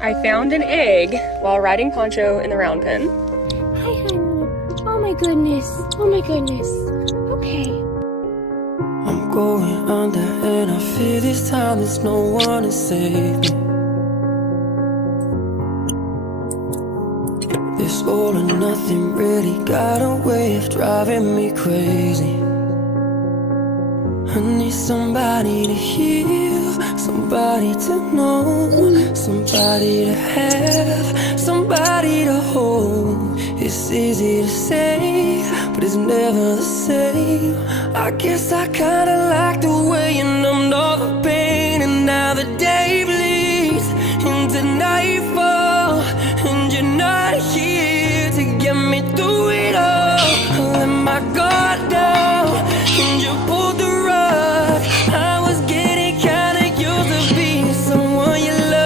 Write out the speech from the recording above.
I found an egg while riding Poncho in the round pen. Hi, honey. Oh my goodness. Oh my goodness. Okay. I'm going under and I fear this time there's no one to save me. This all or nothing really got a way of driving me crazy. I need somebody to heal, somebody to know, somebody to have, somebody to hold. It's easy to say, but it's never the same. I guess I kinda like the way you numbed all the pain. And now the day bleeds into nightfall, and you're not here to get me through it all. I let my guard